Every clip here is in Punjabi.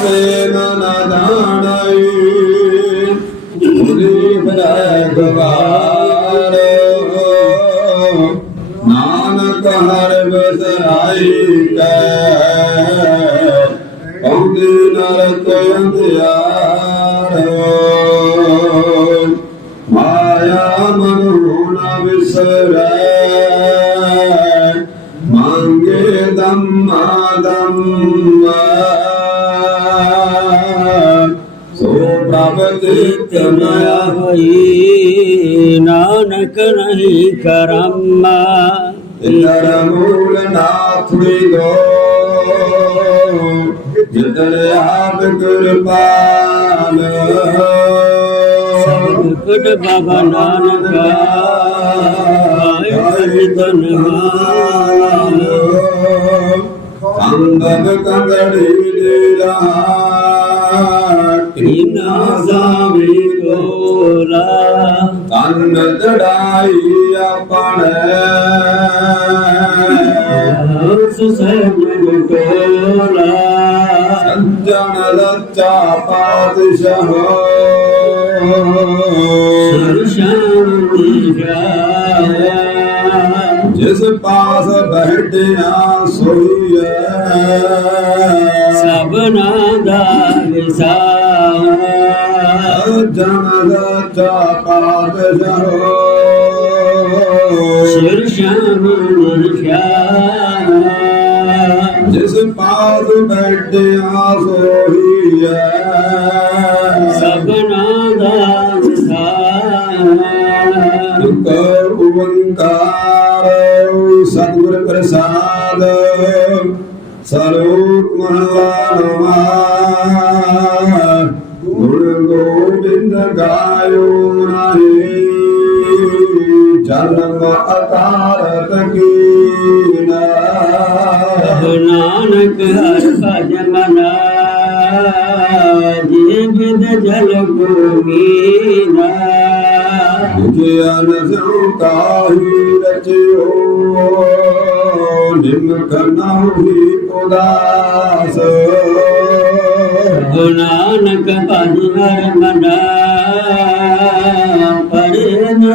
ਆਪੇ ਮਨ ਜਾਣਈ। ਤੁਰੀ ਬਰੈ ਨਾਨਕ ਹਰ ਬਸਰਾਈ ਕੈ। ਪੌਂਦੀ ਨਰਕ ਅੰਧਿਆਰ। ਮਾਇਆ ਮਨੁ ਨ ਵਿਸਰੈ। ਮੰਗੇ ਦੰਮਾ ਦੰਮਾ। ਮਇਆ ਹੋਈ। ਨਾਨਕ ਨਹੀਂ ਕਰਮਾ। ਇੰਦਰ ਮੂਲ ਨਾਥੀ ਗੋ ਜਿਤਨ ਆਪ ਕਿਰਪਾਲ ਗੁਰ ਬਾਬਾ ਨਾਨਕ ਆਇ ਤਨ ਸੰਗਤ ਕੰਗੜੀ ਲੀਲਾ। ਕਿਨਾ ਸਾਮੀ ਕੋਲਾ ਕੰਨ ਦੜਾਈ ਆਪਣੇ ਸੁਸਜਨ ਕੋਲਾ ਸੱਜਣ ਰੱਚਾ ਪਾਤਸ਼ਾਹ ਸ਼ਾਂਤੀ ਜਾਇਆ ਜਿਸ ਪਾਸ ਬੈਠਿਆ ਸੋਈਐ ਸਭਨਾ ਦਾ ਵਿਸਾਰ ਸੱਜਣ ਰੱਚਾ ਪਾਤਸ਼ਾਹ ਸਿਰ ਸ਼ਾਮ ਨਿਰਖਿਆ ਜਿਸ ਪਾਸ ਬੈਠਿਆ ਸੋਈਐ ਸਭਨਾ ਦਾ ਵਿਸਾਰ ਇਕ ਓੰਕਾਰ ਸਤਿਗੁਰ ਪ੍ਰਸਾਦ ਸਰੂਪ ਮਹਲਾ ਨਵਾ। ਕੀਨਾ ਕਹੋ ਨਾਨਕ ਹਰ ਭਜ ਮਨਾ ਜੇ ਬਿਦ ਜਲ ਕੋ ਮੀਨਾ ਵਿਗਿਆਨ ਸੋ ਕਾਹੀ ਰਚਿਓ ਨਿਮਕ ਨਾਹੀ ਉਦਾਸ। ਕਹੋ ਨਾਨਕ ਭਜ ਹਰ ਮਨਾ ਪਰੇ ਨ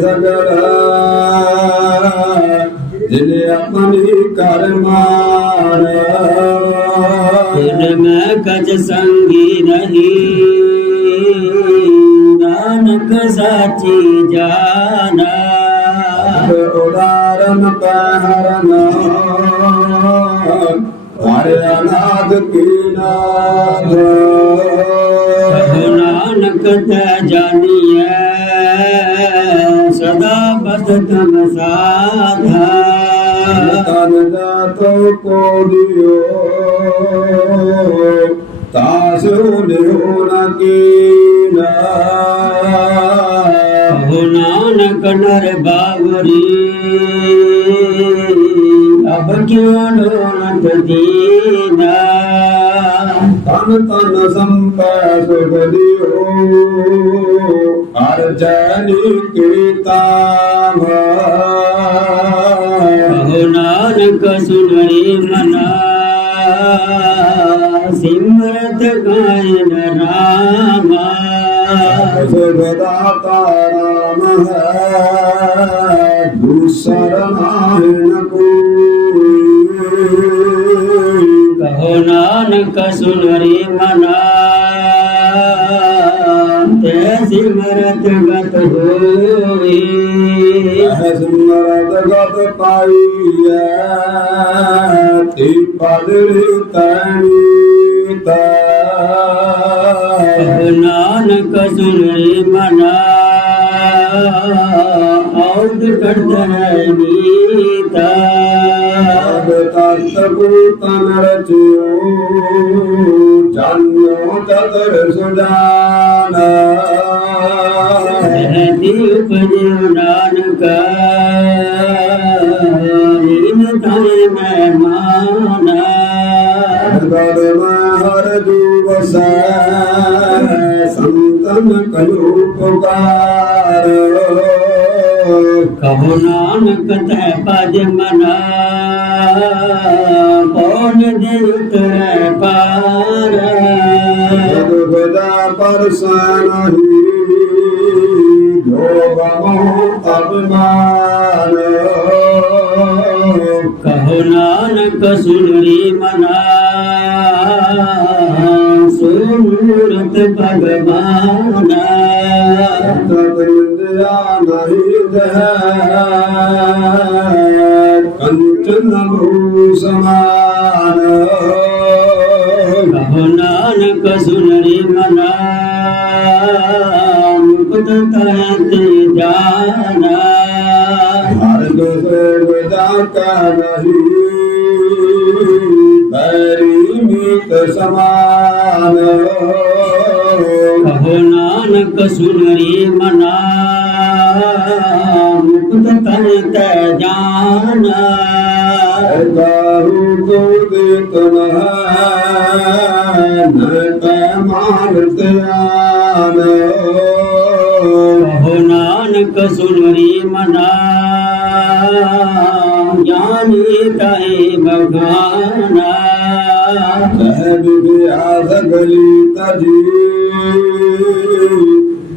ਸਗਲ ਜਿਨੇ ਆਪਣੀ ਕਰਮਾਨ ਤਿਨ ਮੈਂ ਕਜ ਸੰਗੀ ਨਹੀਂ। ਨਾਨਕ ਸਾਚੀ ਜਾਨਾ ਉਦਾਰਨ ਪਹਿਰਨ। ਹਰ ਅਨਾਦ ਕੀ ਨਾਦ ਨਾਨਕ ਤੈ ਜਾਣੀਐ ਸਦਾ ਬਦ ਤਮ ਸਾਧਾ ਤਨ ਦਾ ਤੋ ਕੋ ਦਿਓ ਤਾਸੁ ਲਿਓ ਨ ਕੀਨਾ। ਕਹੋ ਨਾਨਕ ਨਰ ਬਾਵਰੀ ਅਬ ਕਿਉ ਲੋਨਤ ਦੀਨਾ? ਤਨ ਤਨ ਸੰਪੈ ਸੁਖ ਦਿਓ ਹਰ ਜਨੀ ਕੀਤਾ ਕਹੋ ਨਾਨਕ ਸੁਨਰੀ ਮਨਾ ਸਿਮਰਤ ਗਾਇਨ ਰਾਮਾ। ਸੁਖਦਾ ਤਾਰਾਮ ਹੈ ਦੂਸਰ ਨਾਹਿ ਨਾਨਕ ਸੁਨਰੀ ਮਨਾ। ਤੇ ਸਿਮਰਤ ਗਤ ਹੋਈ। ਹੈ ਸਿਮਰਤ ਗਤ ਪਾਈਐ ਤੀ ਪਦਰੀ ਤਣੀ ਤਾ। ਨਾਨਕ ਨਾਨਕ ਸੁਨ ਰੇ ਮਨਾ। ਔਦ ਕਰਦਾ ਨੀਤਾ। ਅਬ ਤਤ ਤਨ ਰਚਿਓ ਜਾਨਿਓ ਤਦਰ ਸੁਜਾਨਾ। ਸਹਦੀ ਉਪਜਿ ਨਾਨਕ। ਰੀਨ ਤਨ ਮੈਂ ਮਾਨਾ ਗੜ ਹਰ ਜੂਵਸੈ ਸੰਤਨ ਕਲੂ ਪੁਕਾਰ। ਕਹੋ ਨਾਨਕ ਤੈ ਭਜ ਮਨਾ। ਕੌਣ ਦੇ ਉਤਰੈ ਪਾਰ ਜਗ ਗਦਾ ਪਰਸਨਹੀ ਜੋ ਗਮੋ ਅਭਿਮਾਨ ਕਹੋ ਨਾਨਕ ਸੁਨ ਰੀ ਮਨਾ ਸੁਮੂਰਤ ਭਗਵਾਨਾ। ਤਤਿੰਦਿਆ ਨਹੀਂ ਦਹਿ ਕੰਚਨ ਭੂ ਸਮਾਨ ਕਹੋ ਨਾਨਕ ਸੁਨ ਰੀ ਮਨਾ ਮੁਕਤ ਤੈ ਤੈ ਜਾਨਾ। ਕਾਹੂ ਕੋ ਦੇਤਨ ਹੈ ਨੈ ਮਾਨ ਧਿਆਨ ਕਹੋ ਨਾਨਕ ਸੁਨ ਰੀ ਮਨਾ ਗਿਆਨੀ ਤਾਏ ਭਗਵਾਨਾ। ਕਹਿ ਬਿਆ ਸਗਲੀ ਤਜੀ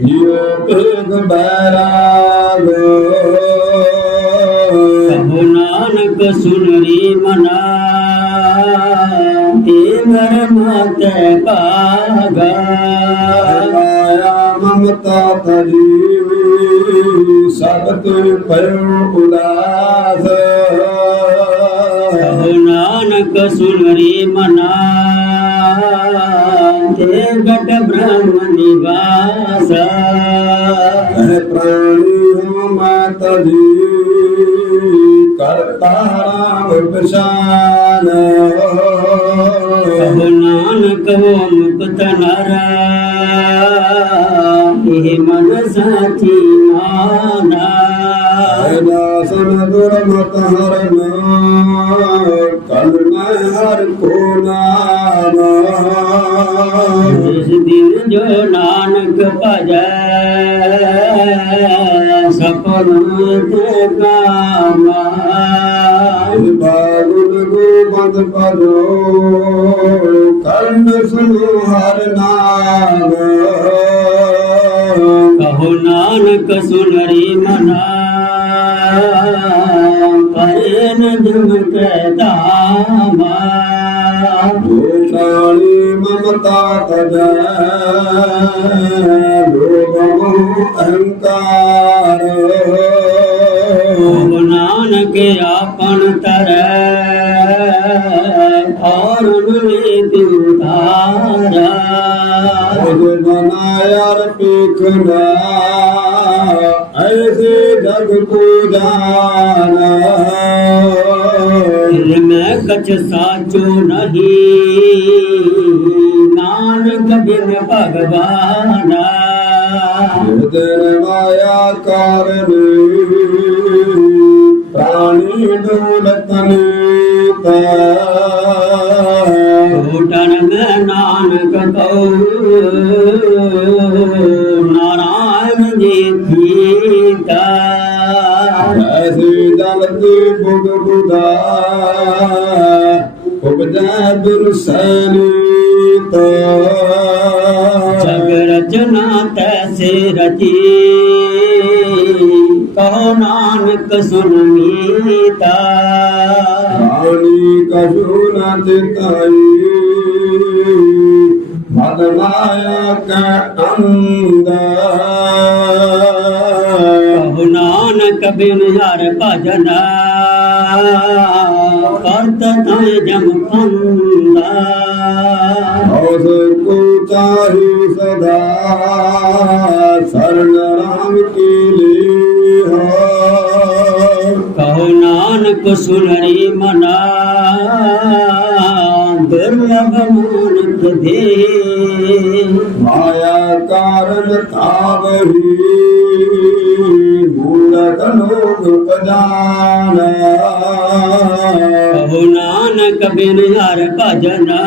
ਜਿਉ ਭੇਗ ਬੈਰਾਗ ਕਹੋ ਨਾਨਕ ਸੁਨ ਮਨਾ ਤੇ ਮਰ ਮਾਤੇ ਭਾਗਾ ਮਾਇਆ ਮਮਤਾ ਤਜੀ ਸਭ ਤੁ ਪਇਓ ਉਦਾਸ ਨਾਨਕ ਸੁਨ ਰੀ ਮਨਾ। ਤੇ ਗਟ ਬ੍ਰਹਮ ਨਿਵਾਸ। ਹੈ ਪ੍ਰਾਣੀ ਹੂੰ ਮੈਂ ਤਜੀ ਕਰਤਾ ਰਾਮ ਪਛਾਨ। ਕਹੋ ਨਾਨਕ ਹੋ ਮੁਕਤ ਨਰ। ਇਹ ਮਨ ਸਾਚੀ ਮਾਨਾ। ਦਾਸਨ ਦੁਰਮਤ ਹਰਨ ਜਿਸ ਦਿਨ ਜੋ ਨਾਨਕ ਭਜੈ ਸਪਨ ਤੇ ਕਾਮਾ ਬਾਗੁਨ ਗੋਬੰਦ ਪਦੋ ਕਰਨ ਸੁਨੋ ਹਰ ਨਾਮ ਕਹੋ ਨਾਨਕ ਸੁਨਰੀ ਮਨਾ ਪਰਨ ਜਮ ਕੇ ਧਾਮਾ ਤਾਤ ਜੈ ਲੋਭ ਮੋਹ ਅਹੰਕਾਰ ਹੋਮ ਨਾਨਕ ਆਪਨ ਤਰੈ ਔਰਨ ਨੇ ਦਿਉਤਾਰਾ ਗੁਰ ਬਨਾਇਆ ਰਪੀਖ ਨਾ ਐਸੇ ਜਗ ਕੋ ਜਾਣਾ। ਮੈਂ ਕਛ ਸਾਚੋ ਨਹੀਂ। गोविंद बिन भगवाना तेर माया कारण प्राणी दौलतन टूटन नानक कौ नारायण जी गीता ऐसी दलती बुढ़ बुढ़ा ਉਪਜੈ ਬਿਰਸਨੀ ਤੋ ਜਗ ਰਚਨਾ ਤੈਸੇ ਰਚੀ ਕਹੋ ਨਾਨਕ ਸੁਨ ਮੀਤਾ ਬਾਣੀ ਕਹੋ ਨਾ ਤਿਤਾਈ ਮਨ ਮਾਇਆ ਕੈ ਅੰਦਾ ਕਹੋ ਨਾਨਕ ਬਿਨ ਹਰ ਭਜਨਾ थय जम फंदा और को चाहे सदा शरण राम के लिए कहो नानक सुनरी मना दुर्लभ मूर्ख दे माया कारण तावही मूर्ख लोग पजाना ਕਬਿਨ ਹਰ ਭਜਨਾ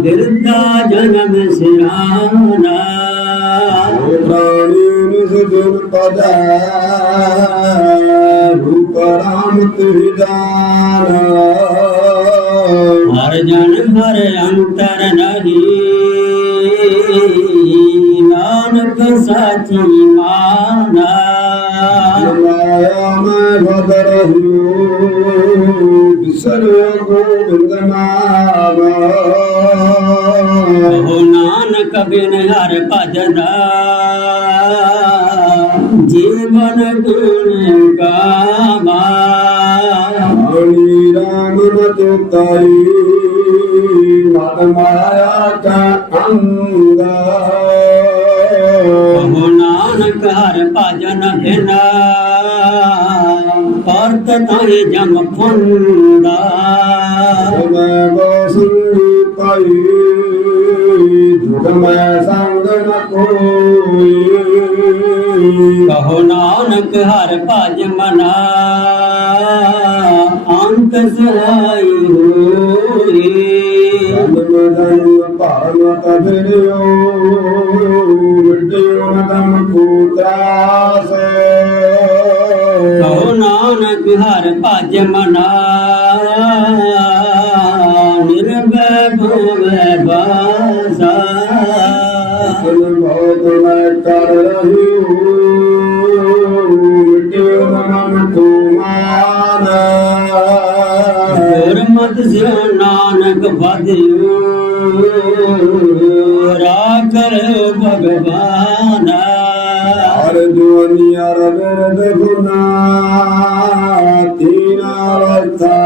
ਬਿਰਦਾ ਜਨਮ ਸਿਰਾਨਾ ਪ੍ਰਾਣੀ ਨਿਸ ਦਿਨ ਪਦੈ ਰੂਪ ਰਾਮ ਤਿਹ ਦਾਨ। ਹਰ ਜਨ ਹਰ ਅੰਤਰ ਨਹੀਂ ਨਾਨਕ ਸਾਚੀ ਮਾਨਾ। ਮਾਇਆ ਮੈਂ ਭਦਰ ਹੂ। ਸਰਵ ਗੁਣ ਗਨਾਵਾ ਹੋ ਨਾਨਕ ਬਿਨ ਹਰ ਭਜਦਾ। ਜੀਵਨ ਗੁਣ ਗਾਵਾ। ਹੋਲੀ ਰਾਮ ਮਤੁ ਤਾਰੀ ਮਨ ਮਾਇਆ ਕਾ ਅੰਗਾ ਹੋ ਨਾਨਕ ਹਰ ਭਜਨ ਬਿਨਾ। পারত তাহে যেন ফন্দা পাই ਮੈਂ ਸੰਗ ਨ ਕੋਈ। ਕਹੋ ਨਾਨਕ ਹਰ ਭਜ ਮਨਾ ਅੰਤ ਸਹਾਈ ਹੋਏ ਮਨ ਭਾਨ ਤਦਰਿਓ ਮਿਟਿਓ ਨਦਮ ਕੂਤਰਾ ਹਰ ਭਜ ਮਨਾ। ਨਿਰਭੈ ਭੋਵੇ ਬਾਸਾ। ਸੁਨ ਬਹੁਤ ਮੈਂ ਕਰ ਰਹੀ ਹੂੰ ਮਿਟਿਓ ਨ ਮਨ ਤੁਮਾਨ ਗੁਰਮਤਿ ਸਿਉ ਨਾਨਕ ਬਧਿਓ ਰਾਖਰ ਭਗਵਾਨ। نه ٿا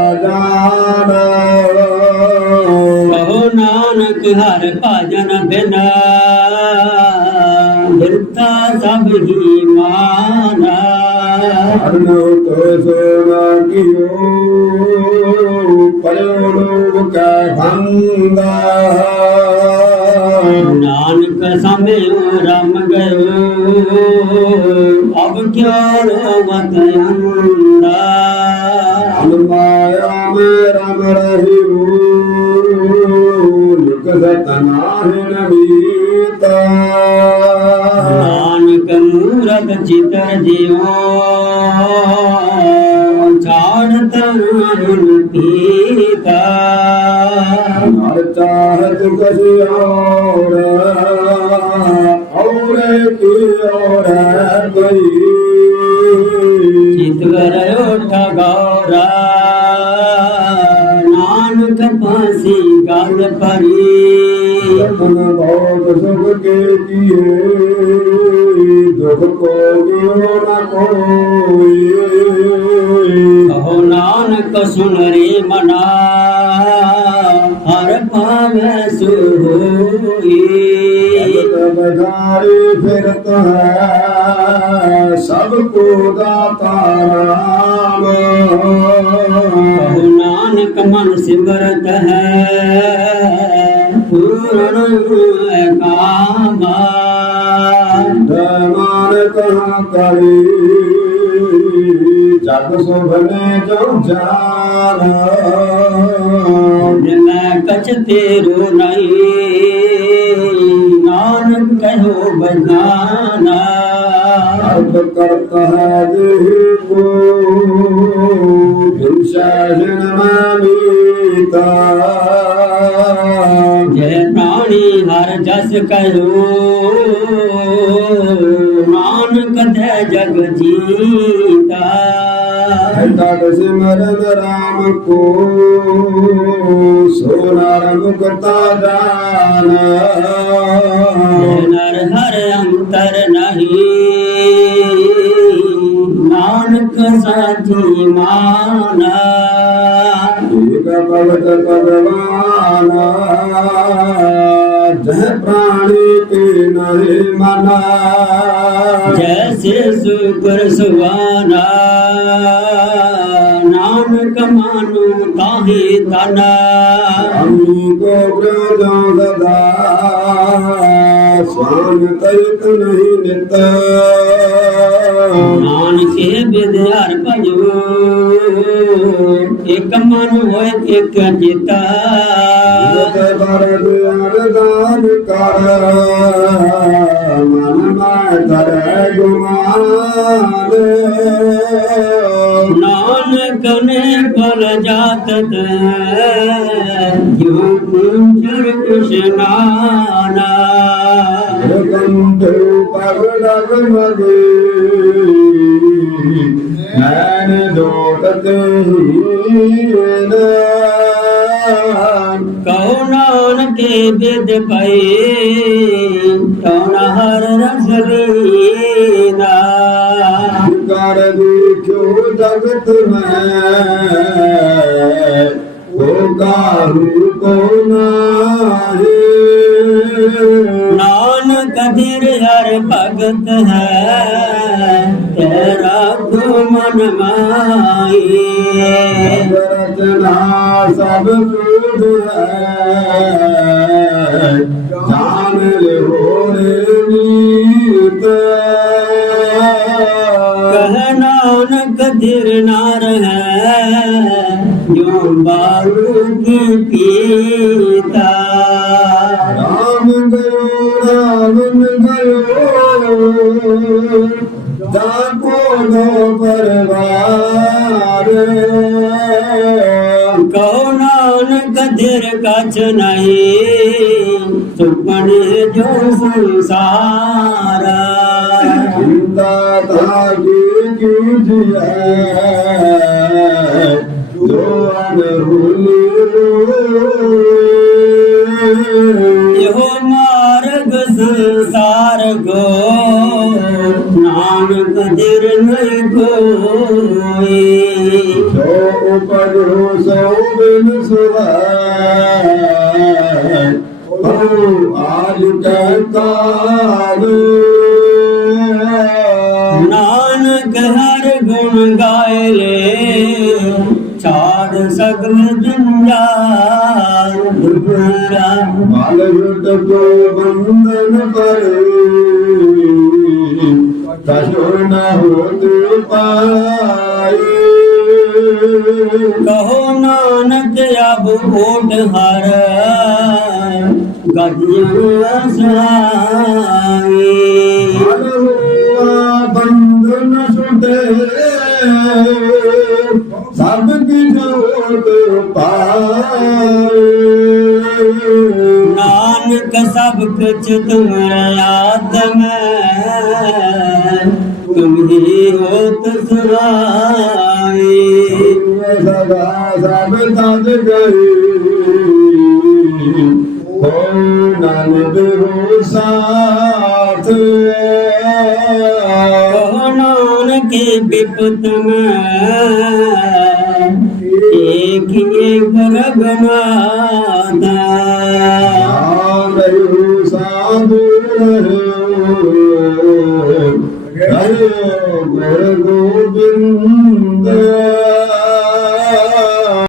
نانڪ هر ڀڄن گاڏا سڀ جي معنيٰ پلوڪ ਸਮਿਓ ਰਮ ਗਇਓ ਅਬ ਕਿਉ ਰੋਵਤ ਅੰਦਾ ਮਾਇਆ ਮੇ ਰਮ ਰਹਿਓ ਨਿਕ ਨਾਨਕ ਮੂਰਤ ਚਿਤਰ ਜਿਉ ਛਾੜ ਤਨ ਪੀਤਾ ਹਰ ਚਾਹਤ ਕਸਿ ਔਰ ਔਰ ਕੀ ਔਰ ਕੋਈ ਚਿਤਵਰ ਉਠ ਗੌਰਾ ਨਾਨਕ ਪਾਸੀ ਗਲ ਪਰੀ ਜਪਨ ਬਹੁਤ ਸੁਖ ਕੇ ਕੀਏ ਦੁਖ ਕੋ ਗਿਓ ਬਧਾਰੀ ਫਿਰਤ ਹੈ ਸਭ ਕੋ ਦਾਤਾ ਰਾਮ ਨਾਨਕ ਮਨ ਸਿਮਰਤ ਹੈ ਪੂਰਨ ਕਾਮਾ। ਮਾਨ ਕਹਾਂ ਕਰੀ ਜਗ ਸੁਭਨੇ ਜੋ ਜਾਨ ਮੈਂ ਕਛ ਤੇਰੋ ਨਹੀਂ। ਨਾਨਕ ਕਹੋ ਬਜਾਨਾ ਅਰਥ ਕਰਤ ਹੈ ਦੇਹ ਕੋ ਵਿਸ਼ਾਜਨ ਮਾਨੀਤਾ ਜੈ ਪ੍ਰਾਣੀ ਹਰ ਜਸ ਕਹੋ ਨਾਨਕ ਦੇ ਜਗ ਜੀਤਾ। ਤਦ ਸਿਮਰਨ ਰਾਮ ਕੋ ਸੋਨਾਰ ਮੁਕਤਾ ਜਾਨ। ਨਰ ਹਰ ਅੰਤਰ ਨਹੀਂ। ਨਾਨਕ ਸਾਚੀ ਮਾਨਾ। ਏਕ ਭਗਤ ਭਗਵਾਨ। ਜਹ ਪ੍ਰਾਣੀ ਤੇ ਨਹਿ ਮਨਾ ਜੈਸੇ ਸੁਗਰ ਸੁਵਾਨਾ ਨਾਮ ਕਮਾਨੋ ਕਾਹੇ ਤਨਾ। ਅਮੀ ਕੋ ਗ੍ਰਜਾ ਦਦਾ ਸਵਾਨ ਤਇਤ ਨਹੀਂ ਨਿਤ। ਨਾਨਕੇ ਬਿਦਿਆਰ ਭਜੋ ਇੱਕ ਮਨ ਹੋਏ ਇੱਕ ਚਿਤਾ ਜਤ ਬਰਦ ਅਰਦਾਨ ਕਰ ਮਨ ਮੈਂ ਕਰੈ ਗੁਮਾਨ ਨੈਣ ਦੋਟਤੇ ਹੀਨ ਕਉ ਨਾਨਕੇ ਵਿਦ ਪਏ ਕਉਨ ਹਰ ਰਸ ਲੀਨਾ। ਕਰ ਦੇਖਿਓ ਜਗਤ ਮੈਂ ਕਾਹੂ ਕੋ ਨਾਹੀ। ਨਾਨਕ ਦਿਰ ਹਰ ਭਗਤ ਹੈ ਤੇਰਾ ਤੂੰ ਮਨ ਮਾਈ ਰਚਨਾ ਸਭ ਕੁਝ ਹੈ ਜਾਣ ਲਿਓ ਰੇ ਨੀਤ ਕਹ ਨਾਨਕ ਦਿਰ ਨਾਰ ਹੈ ਜੋ ਬਾਲੂ ਕੀ ਪੀਤਾ ਰਾਮ ਗਇਓ ਰਾਮ ਗਇਓ ਜਾ ਕੋ ਨੋ ਪਰਵਾਰ ਕਉ ਨਾਨਕ ਦਿਰ ਕਛ ਨਹੀਂ ਜੋ ਮਲ ਜੁਟ ਕੋ ਪਰੇ ਕਛੁ ਨ ਹੋਤ ਪਾਈ ਕਹੋ ਨਾਨਕ ਅਬ ਓਟ ਹਰ ਗਜਿਆ ਸਹਾਈ ਹਲਵਾ ਬੰਧਨ ਛੁਟੇ। ਸਭ ਕੀ ਜੋਤ ਪਾਏ। ਨਾਨਕ ਸਭ ਕੁਛ ਤੁਮਰਾ ਆਤਮ ਤੁਮ ਹੀ ਹੋਤ ਸੁਹਾਈ ਸਦਾ ਸਭ ਤਜ ਗਈ ਹੋ ਨਾਨਕ ਹੋ ਸਾਥ। ਕਹੋ ਨਾਨਕ के विपत एक ये गर्भमाता साधु हरे गुर गोविंद